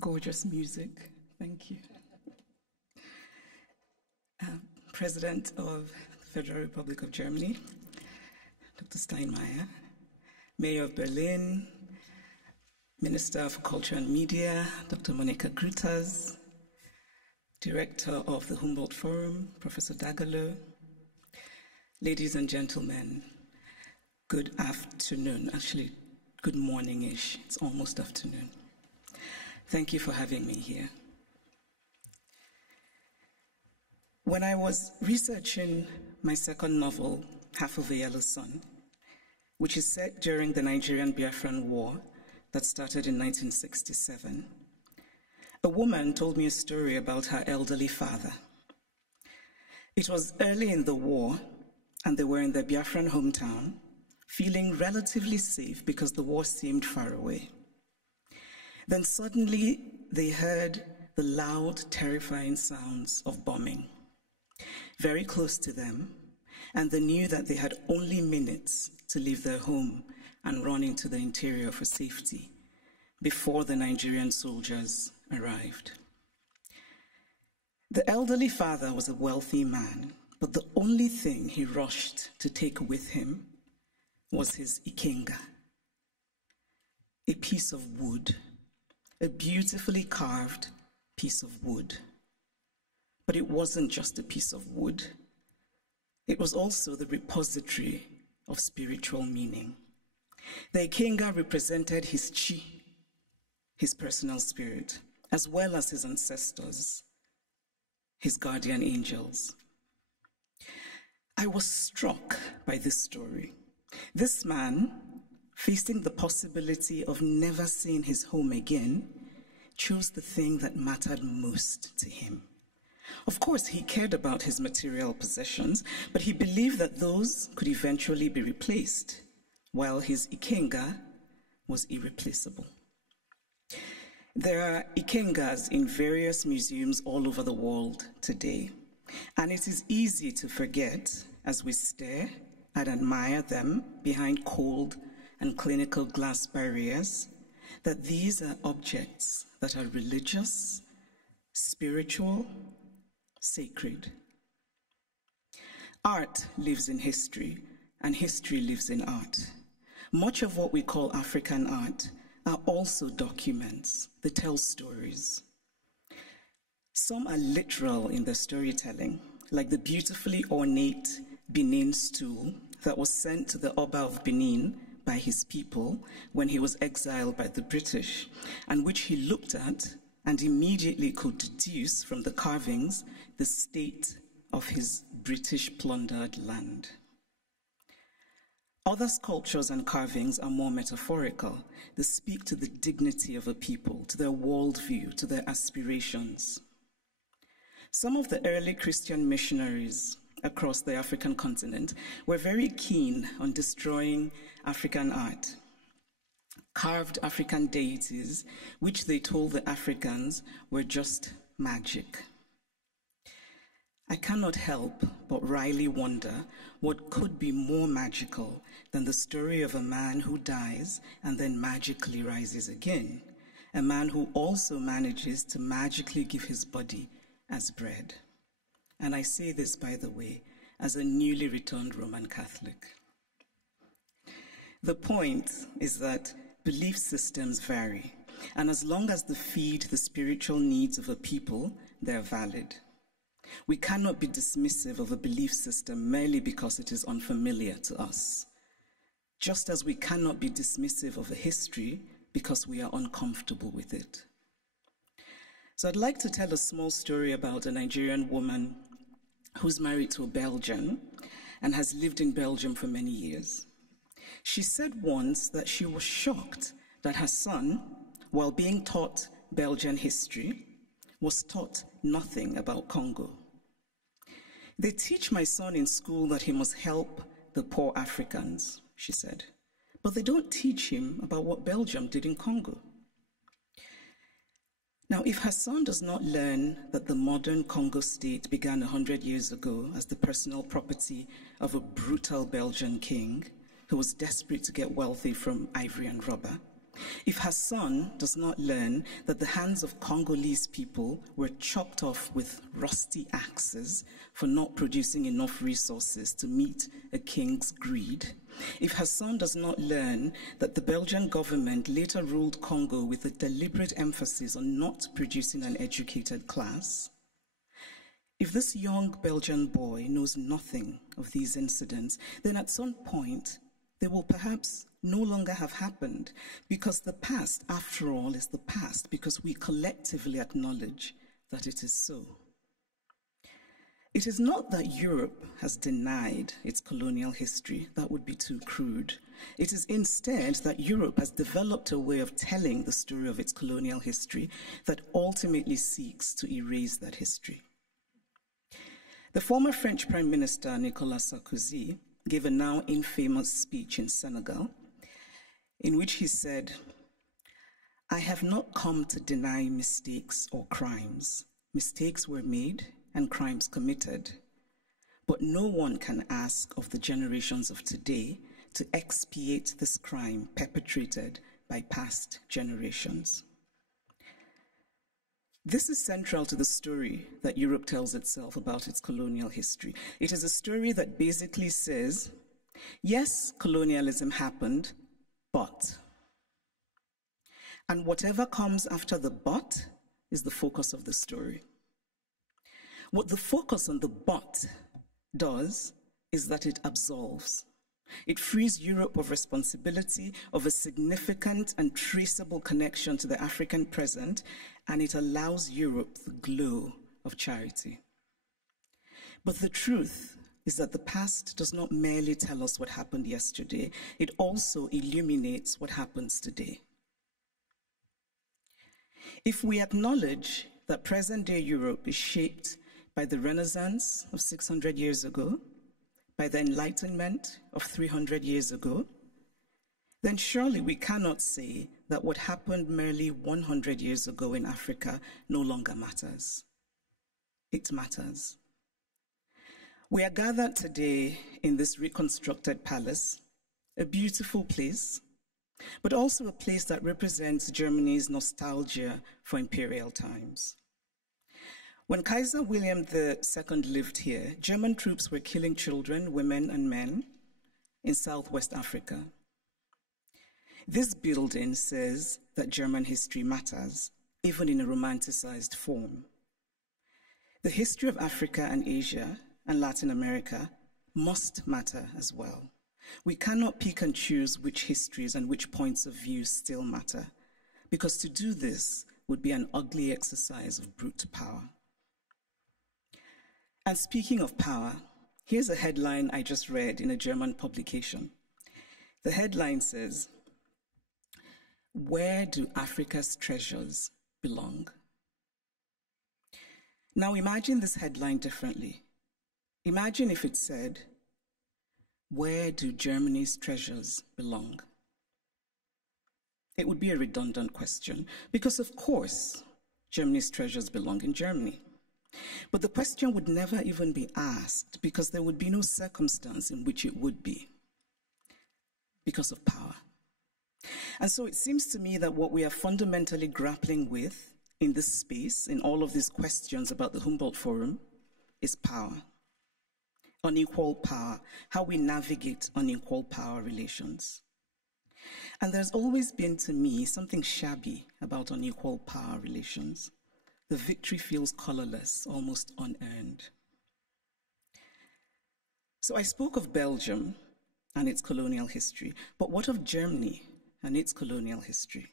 Gorgeous music, thank you. President of the Federal Republic of Germany, Dr. Steinmeier, Mayor of Berlin, Minister for Culture and Media, Dr. Monica Grütters, Director of the Humboldt Forum, Professor Dagalo, ladies and gentlemen, good afternoon, actually good morning-ish, it's almost afternoon. Thank you for having me here. When I was researching my second novel, Half of a Yellow Sun, which is set during the Nigerian Biafran War that started in 1967, a woman told me a story about her elderly father. It was early in the war, and they were in their Biafran hometown, feeling relatively safe because the war seemed far away. Then suddenly they heard the loud, terrifying sounds of bombing very close to them, and they knew that they had only minutes to leave their home and run into the interior for safety before the Nigerian soldiers arrived. The elderly father was a wealthy man, but the only thing he rushed to take with him was his ikenga, a piece of wood, a beautifully carved piece of wood. But it wasn't just a piece of wood. It was also the repository of spiritual meaning. The ikenga represented his chi, his personal spirit, as well as his ancestors, his guardian angels. I was struck by this story. This man, facing the possibility of never seeing his home again, chose the thing that mattered most to him. Of course, he cared about his material possessions, but he believed that those could eventually be replaced, while his ikenga was irreplaceable. There are ikengas in various museums all over the world today, and it is easy to forget as we stare and admire them behind cold and clinical glass barriers that these are objects that are religious, spiritual, sacred. Art lives in history, and history lives in art. Much of what we call African art are also documents that tell stories. Some are literal in their storytelling, like the beautifully ornate Benin stool that was sent to the Oba of Benin by his people when he was exiled by the British, and which he looked at and immediately could deduce from the carvings the state of his British plundered land. Other sculptures and carvings are more metaphorical. They speak to the dignity of a people, to their worldview, to their aspirations. Some of the early Christian missionaries across the African continent were very keen on destroying African art. Carved African deities, which they told the Africans were just magic. I cannot help but wryly wonder what could be more magical than the story of a man who dies and then magically rises again, a man who also manages to magically give his body as bread. And I say this, by the way, as a newly returned Roman Catholic. The point is that belief systems vary, and as long as they feed the spiritual needs of a people, they're valid. We cannot be dismissive of a belief system merely because it is unfamiliar to us, just as we cannot be dismissive of a history because we are uncomfortable with it. So I'd like to tell a small story about a Nigerian woman who's married to a Belgian and has lived in Belgium for many years. She said once that she was shocked that her son, while being taught Belgian history, was taught nothing about Congo. They teach my son in school that he must help the poor Africans, she said, but they don't teach him about what Belgium did in Congo. Now, if her son does not learn that the modern Congo state began 100 years ago as the personal property of a brutal Belgian king who was desperate to get wealthy from ivory and rubber, If her son does not learn that the hands of Congolese people were chopped off with rusty axes for not producing enough resources to meet a king's greed, if her son does not learn that the Belgian government later ruled Congo with a deliberate emphasis on not producing an educated class, if this young Belgian boy knows nothing of these incidents, then at some point they will perhaps no longer have happened, because the past, after all, is the past, because we collectively acknowledge that it is so. It is not that Europe has denied its colonial history. That would be too crude. It is instead that Europe has developed a way of telling the story of its colonial history that ultimately seeks to erase that history. The former French Prime Minister, Nicolas Sarkozy, gave a now infamous speech in Senegal, in which he said, "I have not come to deny mistakes or crimes. Mistakes were made and crimes committed, but no one can ask of the generations of today to expiate this crime perpetrated by past generations." This is central to the story that Europe tells itself about its colonial history. It is a story that basically says, yes, colonialism happened, but. And whatever comes after the but is the focus of the story. What the focus on the but does is that it absolves. It frees Europe of responsibility, of a significant and traceable connection to the African present, and it allows Europe the glow of charity. But the truth is that the past does not merely tell us what happened yesterday, it also illuminates what happens today. If we acknowledge that present-day Europe is shaped by the Renaissance of 600 years ago, by the Enlightenment of 300 years ago, then surely we cannot say that what happened merely 100 years ago in Africa no longer matters. It matters. We are gathered today in this reconstructed palace, a beautiful place, but also a place that represents Germany's nostalgia for imperial times. When Kaiser William II lived here, German troops were killing children, women, and men in Southwest Africa. This building says that German history matters, even in a romanticized form. The history of Africa and Asia and Latin America must matter as well. We cannot pick and choose which histories and which points of view still matter, because to do this would be an ugly exercise of brute power. And speaking of power, here's a headline I just read in a German publication. The headline says, "Where do Africa's treasures belong?" Now imagine this headline differently. Imagine if it said, "Where do Germany's treasures belong?" It would be a redundant question, because of course, Germany's treasures belong in Germany. But the question would never even be asked, because there would be no circumstance in which it would be, because of power. And so it seems to me that what we are fundamentally grappling with in this space, in all of these questions about the Humboldt Forum, is power. Unequal power, how we navigate unequal power relations. And there's always been, to me, something shabby about unequal power relations. The victory feels colorless, almost unearned. So I spoke of Belgium and its colonial history, but what of Germany and its colonial history?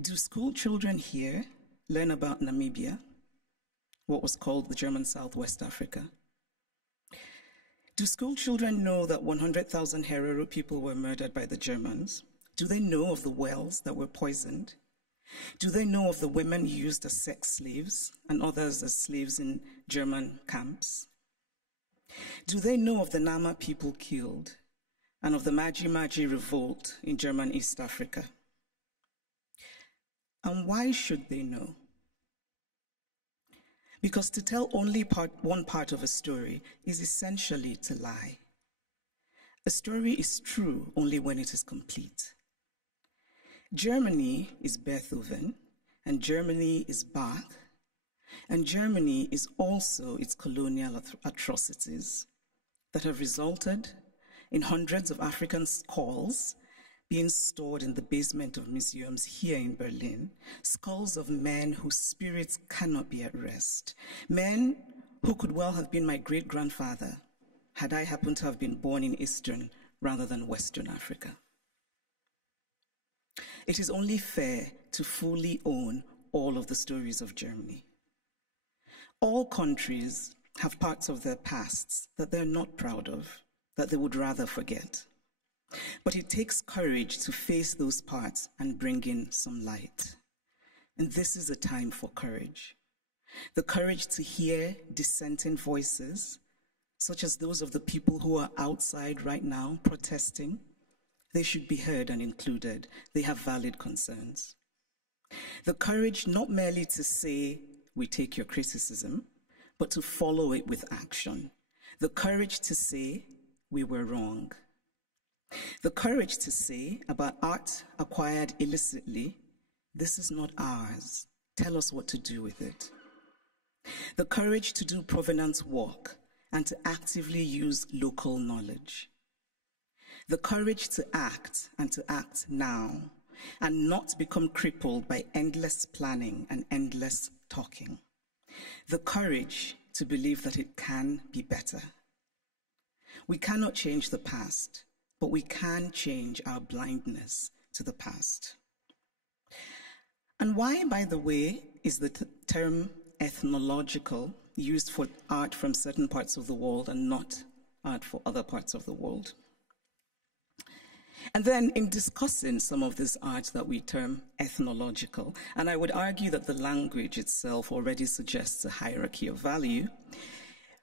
Do school children here learn about Namibia, what was called the German Southwest Africa? Do school children know that 100,000 Herero people were murdered by the Germans? Do they know of the wells that were poisoned? Do they know of the women used as sex slaves and others as slaves in German camps? Do they know of the Nama people killed and of the Maji Maji revolt in German East Africa? And why should they know? Because to tell only one part of a story is essentially to lie. A story is true only when it is complete. Germany is Beethoven, and Germany is Bach, and Germany is also its colonial atrocities that have resulted in hundreds of African skulls being stored in the basement of museums here in Berlin, skulls of men whose spirits cannot be at rest, men who could well have been my great-grandfather had I happened to have been born in Eastern rather than Western Africa. It is only fair to fully own all of the stories of Germany. All countries have parts of their pasts that they're not proud of, that they would rather forget. But it takes courage to face those parts and bring in some light. And this is a time for courage. The courage to hear dissenting voices, such as those of the people who are outside right now protesting. They should be heard and included. They have valid concerns. The courage not merely to say, we take your criticism, but to follow it with action. The courage to say, we were wrong. The courage to say about art acquired illicitly, this is not ours. Tell us what to do with it. The courage to do provenance work and to actively use local knowledge. The courage to act and to act now and not become crippled by endless planning and endless talking. The courage to believe that it can be better. We cannot change the past, but we can change our blindness to the past. And why, by the way, is the term ethnological used for art from certain parts of the world and not art for other parts of the world? And then in discussing some of this art that we term ethnological, and I would argue that the language itself already suggests a hierarchy of value,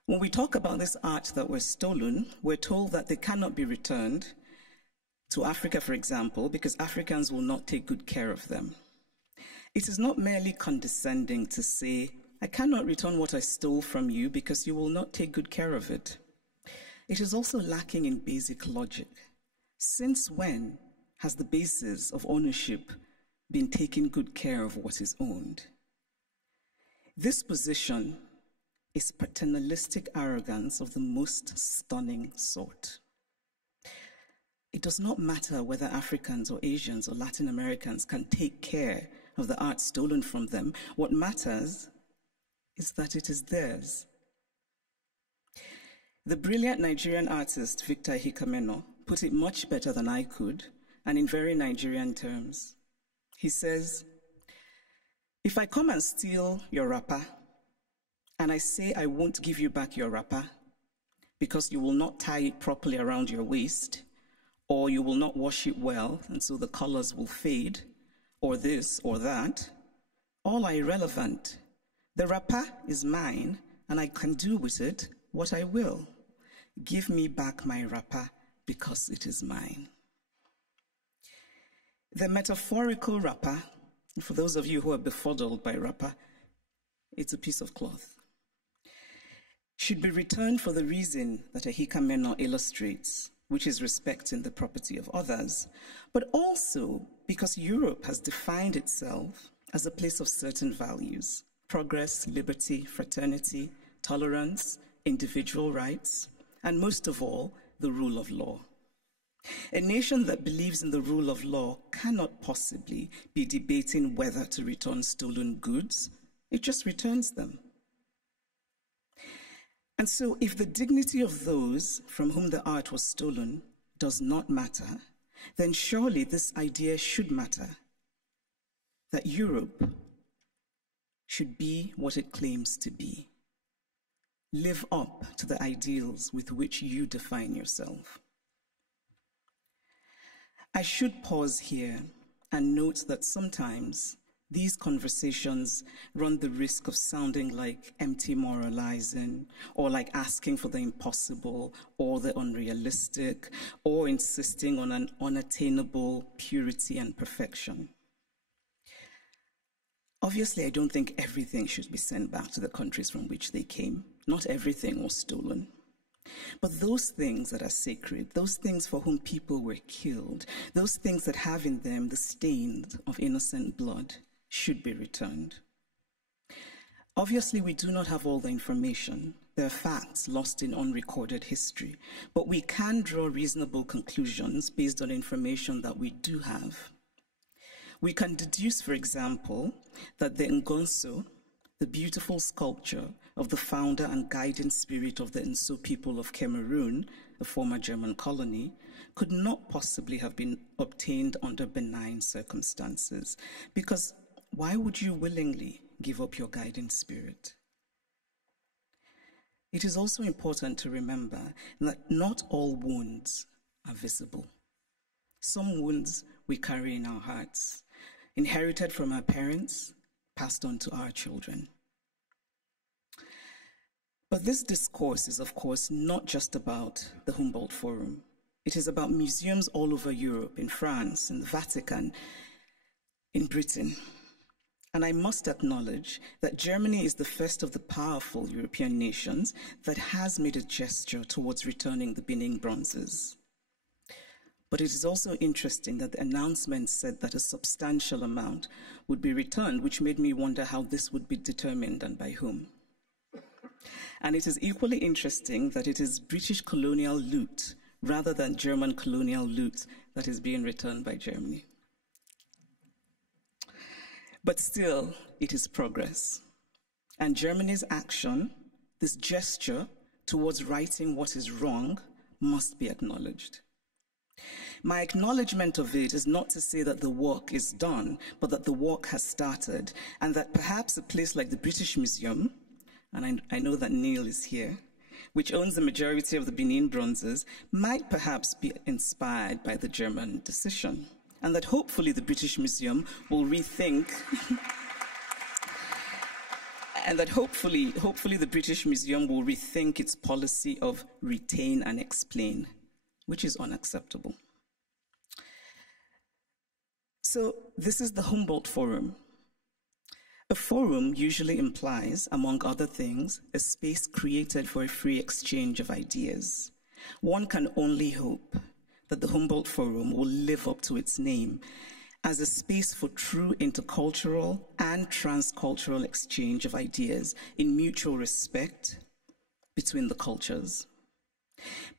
when we talk about this art that was stolen, we're told that they cannot be returned to Africa, for example, because Africans will not take good care of them. It is not merely condescending to say, I cannot return what I stole from you because you will not take good care of it. It is also lacking in basic logic. Since when has the basis of ownership been taking good care of what is owned? This position is paternalistic arrogance of the most stunning sort. It does not matter whether Africans or Asians or Latin Americans can take care of the art stolen from them. What matters is that it is theirs. The brilliant Nigerian artist Victor Hikameno put it much better than I could, and in very Nigerian terms. He says, if I come and steal your wrapper, and I say I won't give you back your wrapper because you will not tie it properly around your waist, or you will not wash it well, and so the colors will fade, or this or that, all are irrelevant. The wrapper is mine, and I can do with it what I will. Give me back my wrapper because it is mine. The metaphorical wrapper, for those of you who are befuddled by wrapper, it's a piece of cloth, should be returned for the reason that Hikameno illustrates, which is respecting the property of others, but also because Europe has defined itself as a place of certain values: progress, liberty, fraternity, tolerance, individual rights, and most of all, the rule of law. A nation that believes in the rule of law cannot possibly be debating whether to return stolen goods. It just returns them. And so if the dignity of those from whom the art was stolen does not matter, then surely this idea should matter, that Europe should be what it claims to be. Live up to the ideals with which you define yourself. I should pause here and note that sometimes these conversations run the risk of sounding like empty moralizing, or like asking for the impossible or the unrealistic, or insisting on an unattainable purity and perfection. Obviously, I don't think everything should be sent back to the countries from which they came. Not everything was stolen. But those things that are sacred, those things for whom people were killed, those things that have in them the stain of innocent blood, should be returned. Obviously, we do not have all the information. There are facts lost in unrecorded history, but we can draw reasonable conclusions based on information that we do have. We can deduce, for example, that the Ngozi, the beautiful sculpture of the founder and guiding spirit of the Nso people of Cameroon, the former German colony, could not possibly have been obtained under benign circumstances, because why would you willingly give up your guiding spirit? It is also important to remember that not all wounds are visible. Some wounds we carry in our hearts, inherited from our parents, passed on to our children. But this discourse is, of course, not just about the Humboldt Forum. It is about museums all over Europe, in France, in the Vatican, in Britain. And I must acknowledge that Germany is the first of the powerful European nations that has made a gesture towards returning the Benin bronzes. But it is also interesting that the announcement said that a substantial amount would be returned, which made me wonder how this would be determined and by whom. And it is equally interesting that it is British colonial loot rather than German colonial loot that is being returned by Germany. But still, it is progress. And Germany's action, this gesture towards righting what is wrong, must be acknowledged. My acknowledgement of it is not to say that the work is done, but that the work has started, and that perhaps a place like the British Museum, and I know that Neil is here, which owns the majority of the Benin bronzes, might perhaps be inspired by the German decision, and that hopefully the British Museum will rethink, and that hopefully the British Museum will rethink its policy of retain and explain, which is unacceptable. So this is the Humboldt Forum. A forum usually implies, among other things, a space created for a free exchange of ideas. One can only hope that the Humboldt Forum will live up to its name as a space for true intercultural and transcultural exchange of ideas in mutual respect between the cultures.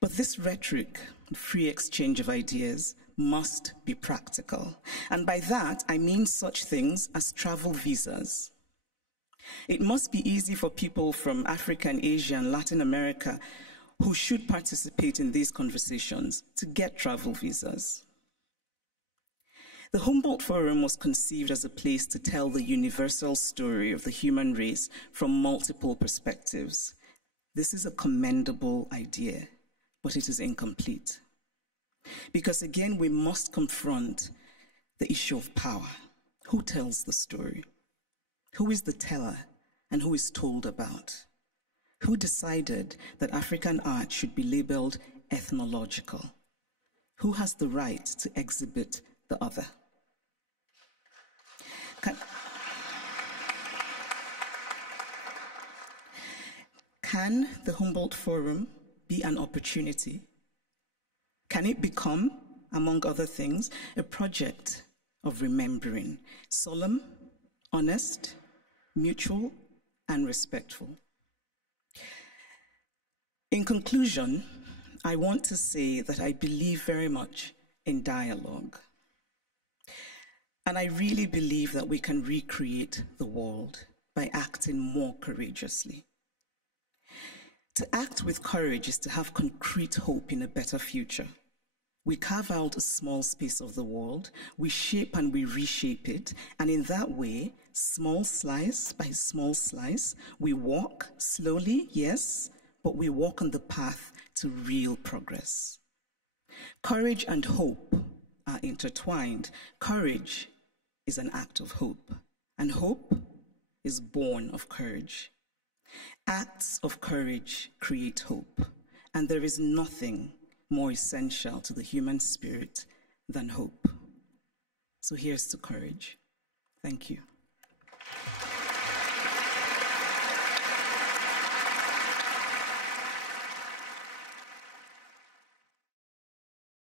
But this rhetoric, free exchange of ideas, must be practical. And by that, I mean such things as travel visas. It must be easy for people from Africa and Asia and Latin America who should participate in these conversations to get travel visas. The Humboldt Forum was conceived as a place to tell the universal story of the human race from multiple perspectives. This is a commendable idea, but it is incomplete. Because again, we must confront the issue of power. Who tells the story? Who is the teller and who is told about? Who decided that African art should be labeled ethnological? Who has the right to exhibit the other? Can the Humboldt Forum be an opportunity? Can it become, among other things, a project of remembering, solemn, honest, mutual, and respectful? In conclusion, I want to say that I believe very much in dialogue. And I really believe that we can recreate the world by acting more courageously. To act with courage is to have concrete hope in a better future. We carve out a small space of the world, we shape and we reshape it, and in that way, small slice by small slice, we walk slowly, yes, but we walk on the path to real progress. Courage and hope are intertwined. Courage is an act of hope, and hope is born of courage. Acts of courage create hope, and there is nothing more essential to the human spirit than hope. So here's to courage. Thank you.